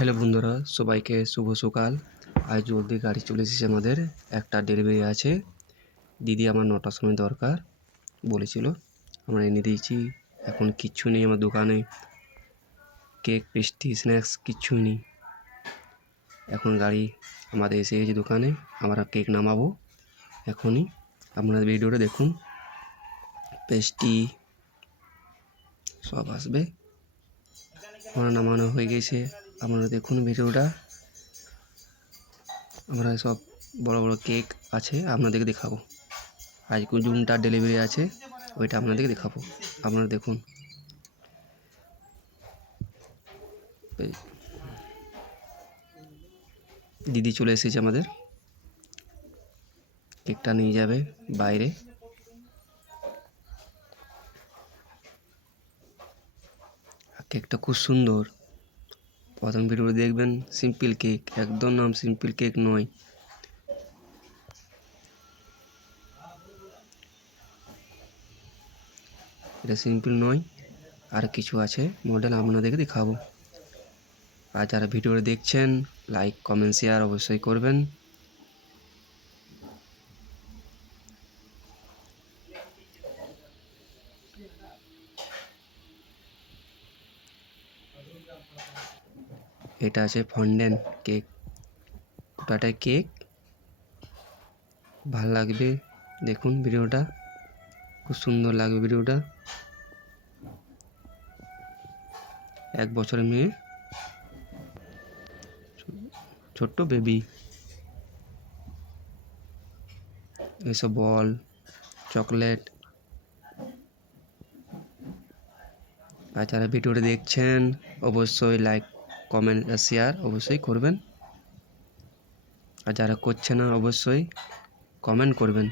Hello বন্ধুরা, সবাইকে শুভ সকাল। আজ জলদি গাড়ি চলে এসেছে আমাদের। একটা ডেলিভারি আছে। দিদি আমার 9টার সময় দরকার বলেছিল, আমরা এনে দিয়েছি। এখন কিচ্ছু নেই আমার দোকানে, কেক পেস্ট্রি স্ন্যাক্স কিচ্ছুই নেই। এখন গাড়ি আমাদের এসে গেছে দোকানে, আমরা কেক নামাবো এখনই। আপনারা ভিডিওটা দেখুন, পেস্ট্রি সব আসবে। আমরা নামানো হয়ে গেছে, আপনারা দেখুন ভিডিওটা। আমরা সব বড় বড় কেক আছে আপনাদেরকে দেখাবো। আজ জুনটার ডেলিভারি আছে, ওইটা আপনাদেরকে দেখাবো। আপনারা দেখুন, দিদি চলে এসেছে আমাদের, কেকটা নিয়ে যাবে বাইরে। কেকটা খুব সুন্দর, প্রথম ভিডিও দেখবেন। সিম্পল কেক, একদম নাম সিম্পল কেক নয়। এটা সিম্পল নয়, আর কিছু আছে মডেল আপনাদেরকে দেখাবো। আর যারা ভিডিওটা দেখছেন, লাইক কমেন্ট শেয়ার অবশ্যই করবেন। এটা আছে ফন্ডেন্ট কেক, গোটাটাই কেক। ভাল লাগবে, দেখুন ভিডিওটা, খুব সুন্দর লাগবে ভিডিওটা। 1 বছরের মেয়ে, ছোট্ট বেবি। এসব বল, চকলেট। আর যারা ভিডিওটা দেখছেন অবশ্যই লাইক কমেন্ট আর শেয়ার অবশ্যই করবেন। আর যারা করছে না অবশ্যই কমেন্ট করবেন।